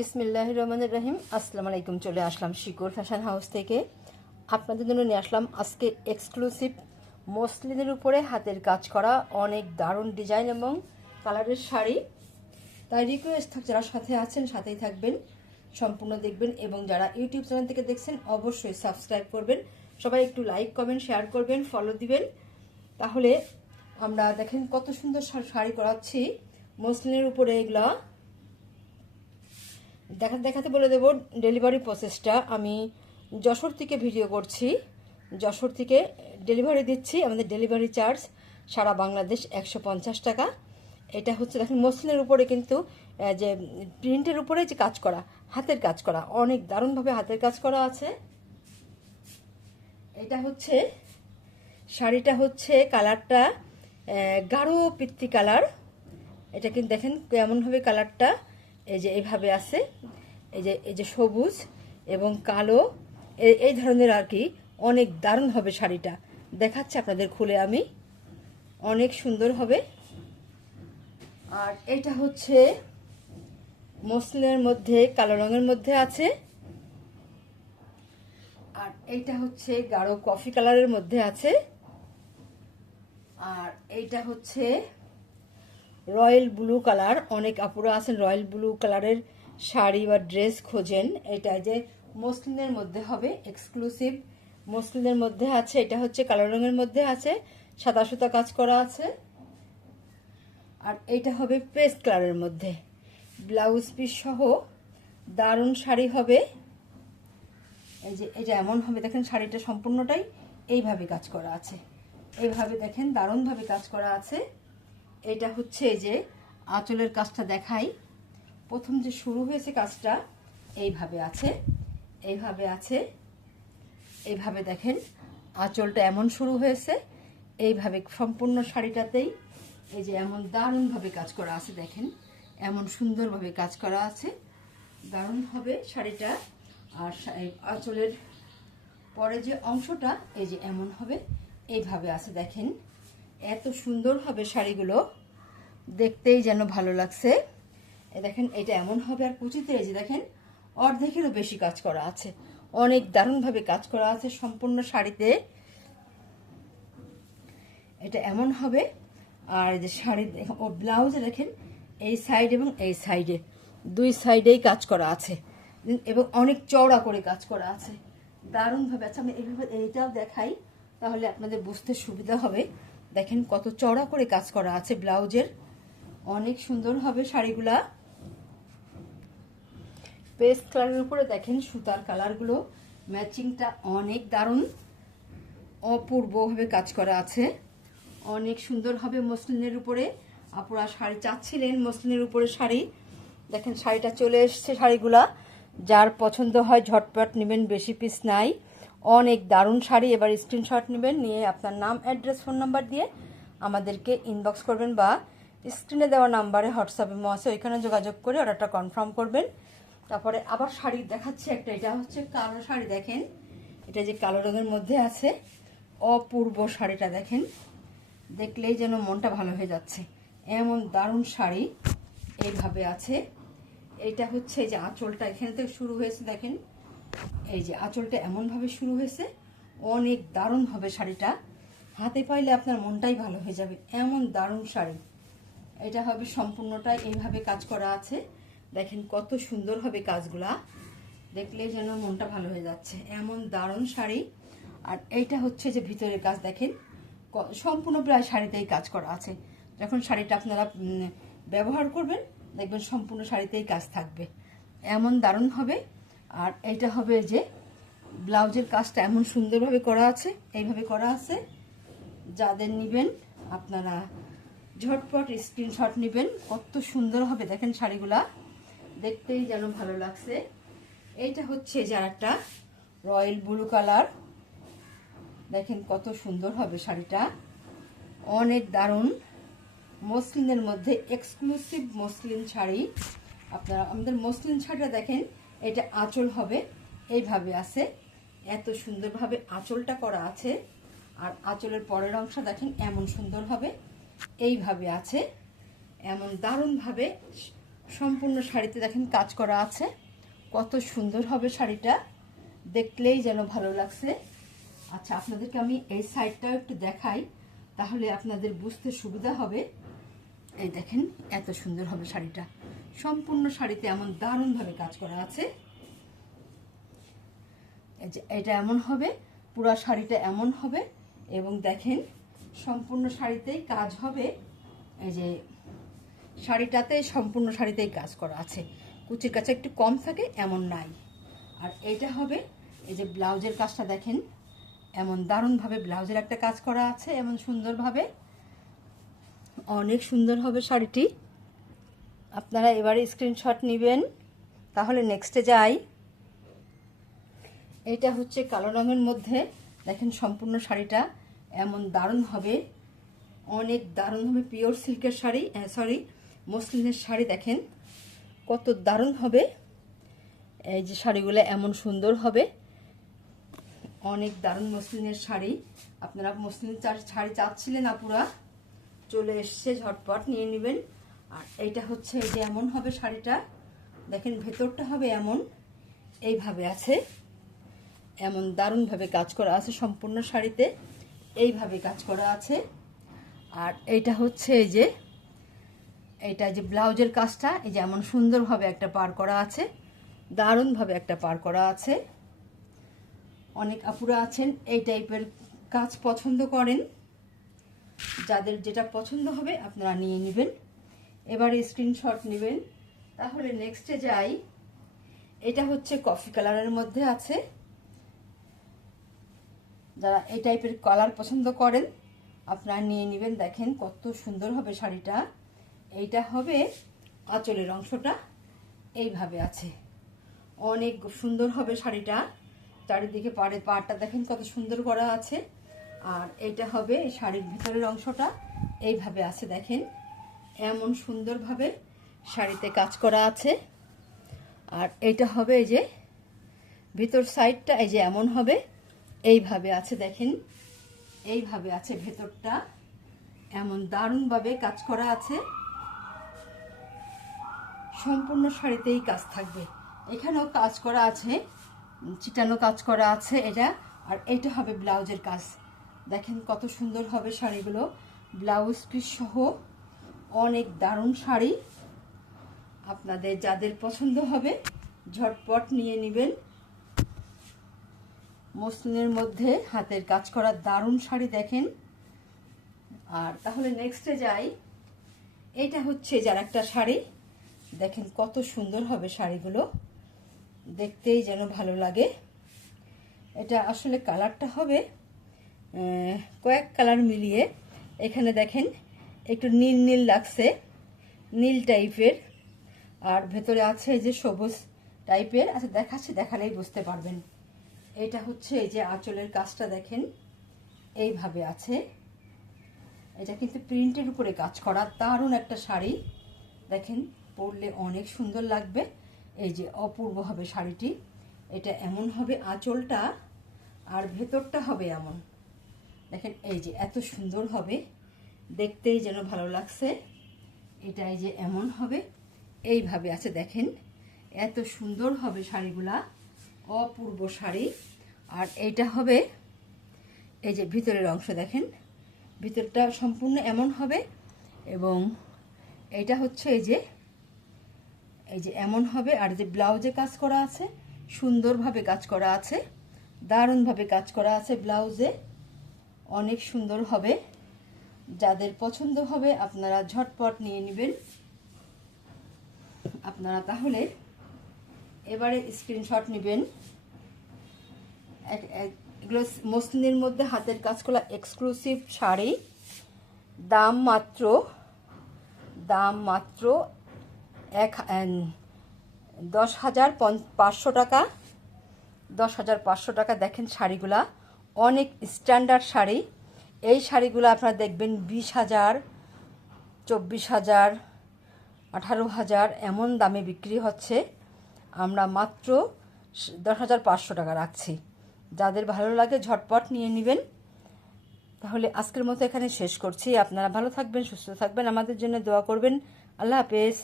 বিসমিল্লাহ রহমান রহিম। আসসালামু আলাইকুম চলে আসলাম শিকর ফ্যাশন হাউস থেকে। আপনাদের জন্য নিয়ে আসলাম আজকে এক্সক্লুসিভ মসলিনের উপরে হাতের কাজ করা অনেক দারুণ ডিজাইন এবং কালারের শাড়ি। তাই রিকোয়েস্ট থাক, যারা সাথে আছেন, সাথেই থাকবেন, সম্পূর্ণ দেখবেন এবং যারা ইউটিউব চ্যানেল থেকে দেখছেন, অবশ্যই সাবস্ক্রাইব করবেন। সবাই একটু লাইক কমেন্ট শেয়ার করবেন ফলো দিবেন। তাহলে আমরা দেখেন কত সুন্দর শাড়ি করাচ্ছি। মসলিনের উপরে এগুলা দেখা দেখাতে বলে দেব ডেলিভারি প্রসেসটা আমি যশোর থেকে ভিডিও করছি। যশোর থেকে ডেলিভারি দিচ্ছি। আমাদের ডেলিভারি চার্জ সারা বাংলাদেশ একশো পঞ্চাশ টাকা। এটা হচ্ছে দেখেন মসলিনের উপরে কিন্তু যে প্রিন্টের উপরে যে কাজ করা, হাতের কাজ করা, অনেক দারুণভাবে হাতের কাজ করা আছে। এটা হচ্ছে, শাড়িটা হচ্ছে কালারটা গাঢ় পিত্তি কালার। এটা কিন্তু দেখেন কেমনভাবে কালারটা। এই যে এইভাবে আছে, এই যে এই যে সবুজ এবং কালো এই ধরনের আর কি অনেক দারুণ হবে শাড়িটা। দেখাচ্ছে আপনাদের খুলে আমি। অনেক সুন্দর হবে। আর এটা হচ্ছে মসলিনের মধ্যে, কালো রঙের মধ্যে আছে। আর এইটা হচ্ছে গাঢ় কফি কালারের মধ্যে আছে। আর এইটা হচ্ছে রয়্যাল ব্লু কালার, অনেক আপুরা আছেন রয়্যাল ব্লু কালারের শাড়ি বা ড্রেস খোঁজেন। এটা যে মসলিনের মধ্যে হবে এক্সক্লুসিভ মসলিনের মধ্যে আছে, এটা হচ্ছে কালো রঙের মধ্যে আছে, সাদা সুতা কাজ করা আছে। আর এইটা হবে পেস্ট কালারের মধ্যে। ব্লাউজ পিস সহ দারুণ শাড়ি হবে। এই যে এটা এমন হবে, দেখেন শাড়িটা সম্পূর্ণটাই এইভাবে কাজ করা আছে। এইভাবে দেখেন, দারুণভাবে কাজ করা আছে। এটা হচ্ছে যে আঁচলের কাজটা দেখাই। প্রথম যে শুরু হয়েছে কাজটা, এইভাবে আছে এইভাবে আছে, এইভাবে দেখেন আঁচলটা এমন শুরু হয়েছে, এইভাবে সম্পূর্ণ শাড়িটাতেই এই যে এমন দারুণভাবে কাজ করা আছে, দেখেন এমন সুন্দরভাবে কাজ করা আছে দারুণ হবে শাড়িটা আর আঁচলের পরে যে অংশটা, এই যে এমন হবে, এইভাবে আছে, দেখেন এত সুন্দর হবে শাড়িগুলো দেখতেই যেন ভালো লাগছে। দেখেন, এটা এমন হবে আর কুচিতে, এই যে দেখেন, অর্ধেকেরও বেশি কাজ করা আছে। অনেক দারুণভাবে কাজ করা আছে সম্পূর্ণ শাড়িতে। এটা এমন হবে, আর যে শাড়ি ও ব্লাউজে দেখেন, এই সাইড এবং এই সাইডে দুই সাইডেই কাজ করা আছে। এবং অনেক চওড়া করে কাজ করা আছে। দারুণভাবে। আচ্ছা আমি এইভাবে এইটাও দেখাই, তাহলে আপনাদের বুঝতে সুবিধা হবে। দেখেন কত চওড়া করে কাজ করা আছে ব্লাউজের। অনেক সুন্দর হবে শাড়িগুলা। পেস্ট কালারের উপরে দেখেন, সুতার কালারগুলো ম্যাচিংটা অনেক দারুণ। অপূর্বভাবে কাজ করা আছে। অনেক সুন্দর হবে মসলিনের উপরে। আপুরা শাড়ি চাচ্ছিলেন মসলিনের উপরে শাড়ি। দেখেন, শাড়িটা চলে এসছে শাড়িগুলা। যার পছন্দ হয় ঝটপট নেবেন, বেশি পিস নাই। অনেক দারুণ শাড়ি। এবার স্ক্রিনশট নেবেন, নিয়ে আপনার নাম অ্যাড্রেস ফোন নাম্বার দিয়ে আমাদেরকে ইনবক্স করবেন বা স্ক্রিনে দেওয়া নাম্বারে হোয়াটসঅ্যাপে মো আছে, ওইখানে যোগাযোগ করে অর্ডারটা কনফার্ম করবেন। তারপরে আবার শাড়ি দেখাচ্ছে একটা, এটা হচ্ছে কালো শাড়ি দেখেন। এটা যে কালো রঙের মধ্যে আছে, অপূর্ব শাড়িটা দেখেন। দেখলেই যেন মনটা ভালো হয়ে যাচ্ছে। এমন দারুণ শাড়ি এইভাবে আছে। এইটা হচ্ছে যে আঁচলটা, এখানে থেকে শুরু হয়েছে দেখেন। এই যে আঁচলটা এমনভাবে শুরু হয়েছে, অনেক দারুণ হবে শাড়িটা। হাতে পাইলে আপনার মনটাই ভালো হয়ে যাবে। এমন দারুণ শাড়ি। এটা হবে সম্পূর্ণটাই এইভাবে কাজ করা আছে। দেখেন কত সুন্দর হবে কাজগুলা। দেখলে যেন মনটা ভালো হয়ে যাচ্ছে। এমন দারুণ শাড়ি। আর এইটা হচ্ছে যে ভিতরের কাজ, দেখেন। সম্পূর্ণ প্রায় শাড়িতেই কাজ করা আছে। যখন শাড়িটা আপনারা ব্যবহার করবেন, দেখবেন সম্পূর্ণ শাড়িতেই কাজ থাকবে। এমন দারুণ হবে। আর এইটা হবে যে ব্লাউজের কাজটা এমন সুন্দরভাবে করা আছে, এইভাবে করা আছে। যাদের নেবেন, আপনারা ঝটপট স্ক্রিনশট নেবেন। কত সুন্দর হবে দেখেন শাড়িগুলা। দেখতেই যেন ভালো লাগছে। এইটা হচ্ছে যার একটা রয়্যাল ব্লু কালার। দেখেন কত সুন্দর হবে শাড়িটা। অনেক দারুণ। মসলিনের মধ্যে এক্সক্লুসিভ মসলিন শাড়ি। আপনারা আমাদের মসলিন শাড়িটা দেখেন, এটা আঁচল হবে। এইভাবে আছে। এত সুন্দরভাবে আঁচলটা করা আছে। আর আঁচলের পরের অংশ দেখেন, এমন সুন্দর হবে। এইভাবে আছে। এমন দারুণভাবে সম্পূর্ণ শাড়িতে দেখেন কাজ করা আছে। কত সুন্দর হবে শাড়িটা। দেখলেই যেন ভালো লাগছে। আচ্ছা আপনাদেরকে আমি এই সাইডটাও একটু দেখাই, তাহলে আপনাদের বুঝতে সুবিধা হবে। এই দেখেন, এত সুন্দর হবে শাড়িটা। সম্পূর্ণ শাড়িতে এমন দারুণভাবে কাজ করা আছে। এই যে, এটা এমন হবে, পুরা শাড়িটা এমন হবে। এবং দেখেন সম্পূর্ণ শাড়িতেই কাজ হবে। এই যে শাড়িটাতে সম্পূর্ণ শাড়িতেই কাজ করা আছে। কুচির কাছে একটু কম থাকে, এমন নাই। আর এইটা হবে, এই যে ব্লাউজের কাজটা দেখেন, এমন দারুণভাবে ব্লাউজের একটা কাজ করা আছে, এমন সুন্দরভাবে। অনেক সুন্দর হবে শাড়িটি। আপনারা এবারে স্ক্রিনশট নেবেন, তাহলে নেক্সটে যাই। এটা হচ্ছে কালো রঙের মধ্যে, দেখেন সম্পূর্ণ শাড়িটা। এমন দারুণ হবে, অনেক দারুণ হবে পিওর সিল্কের শাড়ি সরি মসলিনের শাড়ি দেখেন, কত দারুণ হবে। এই যে শাড়িগুলো এমন সুন্দর হবে, অনেক দারুণ মসলিনের শাড়ি। আপনারা মসলিনের শাড়ি চাচ্ছিলেন আপুরা, চলে এসছে ঝটপট, নিয়ে নেবেন। আর এইটা হচ্ছে যে এমন হবে শাড়িটা, দেখেন ভেতরটা হবে এমন, এইভাবে আছে। এমন দারুণভাবে কাজ করা আছে সম্পূর্ণ শাড়িতে। এইভাবে কাজ করা আছে। আর এইটা হচ্ছে এই যে, এইটা যে ব্লাউজের কাজটা, এই যে এমন সুন্দরভাবে একটা পার করা আছে, দারুণভাবে একটা পার করা আছে। অনেক আপুরা আছেন, এই টাইপের কাজ পছন্দ করেন। যাদের যেটা পছন্দ হবে আপনারা নিয়ে নেবেন। এবার স্ক্রিনশট নেবেন। তাহলে নেক্সটে যাই। এটা হচ্ছে কফি কালারের মধ্যে আছে। যারা এই টাইপের কালার পছন্দ করেন, আপনারা নিয়ে নেবেন। দেখেন কত সুন্দর হবে শাড়িটা। এইটা হবে আঁচলের অংশটা। এইভাবে আছে। অনেক সুন্দর হবে শাড়িটা। চারিদিকে পাড়ে পাড়টা দেখেন কত সুন্দর করা আছে। আর এইটা হবে শাড়ির ভিতরের অংশটা। এইভাবে আছে দেখেন। এমন সুন্দরভাবে শাড়িতে কাজ করা আছে। আর এইটা হবে এই যে ভিতর সাইডটা এই যে এমন হবে। এইভাবে আছে দেখেন। এইভাবে আছে ভেতরটা। এমন দারুণভাবে কাজ করা আছে। সম্পূর্ণ শাড়িতেই কাজ থাকবে। এখানেও কাজ করা আছে, চিটানো কাজ করা আছে এটা। আর এটা হবে ব্লাউজের কাজ। দেখেন কত সুন্দর হবে শাড়িগুলো। ব্লাউজ পিস সহ অনেক দারুণ শাড়ি। আপনাদের যাদের পছন্দ হবে, ঝটপট নিয়ে নেবেন। মসলিনের মধ্যে হাতের কাজ করা দারুণ শাড়ি দেখেন। আর তাহলে নেক্সটে যাই। এটা হচ্ছে যার একটা শাড়ি। দেখেন কত সুন্দর হবে শাড়িগুলো। দেখতেই যেন ভালো লাগে। এটা আসলে কালারটা হবে কয়েক কালার মিলিয়ে। এখানে দেখেন, একটু নীল নীল লাগছে, নীল টাইপের। আর ভেতরে আছে যে সবুজ টাইপের। আচ্ছা দেখাচ্ছি, দেখালেই বুঝতে পারবেন। এটা হচ্ছে এই যে আঁচলের কাজটা দেখেন। এইভাবে আছে। এটা কিন্তু প্রিন্টের উপরে কাজ করা। দারুণ একটা শাড়ি। দেখেন, পরলে অনেক সুন্দর লাগবে। এই যে অপূর্ব হবে শাড়িটি। এটা এমন হবে আঁচলটা, আর ভেতরটা হবে এমন। দেখেন, এই যে এত সুন্দর হবে। দেখতেই যেন ভালো লাগছে। এটা এই যে এমন হবে। এইভাবে আছে, দেখেন। এত সুন্দর হবে শাড়িগুলা। অপূর্ব শাড়ি। আর এইটা হবে, এই যে ভিতরের অংশ দেখেন, ভিতরটা সম্পূর্ণ এমন হবে এবং এইটা হচ্ছে এই যে এই যে এমন হবে, আর যে ব্লাউজে কাজ করা আছে, সুন্দরভাবে কাজ করা আছে, দারুণভাবে কাজ করা আছে ব্লাউজে, অনেক সুন্দর হবে। যাদের পছন্দ হবে, আপনারা ঝটপট নিয়ে নেবেন। আপনারা তাহলে এবারে স্ক্রিনশট নেবেন। এগুলো মসলিনের মধ্যে হাতের কাজ করা এক্সক্লুসিভ শাড়ি। দাম মাত্র দাম মাত্র এক দশ হাজার পাঁচশো টাকা। দশ হাজার পাঁচশো টাকা দেখেন শাড়িগুলা। অনেক স্ট্যান্ডার্ড শাড়ি। এই শাড়িগুলো আপনারা দেখবেন বিশ হাজার, চব্বিশ হাজার, আঠারো হাজার এমন দামে বিক্রি হচ্ছে। আমরা মাত্র দশ হাজার পাঁচশো টাকা রাখছি। যাদের ভালো লাগে ঝটপট নিয়ে নেবেন। তাহলে আজকের মতো এখানে শেষ করছি। আপনারা ভালো থাকবেন, সুস্থ থাকবেন। আমাদের জন্য দোয়া করবেন। আল্লাহ হাফেজ।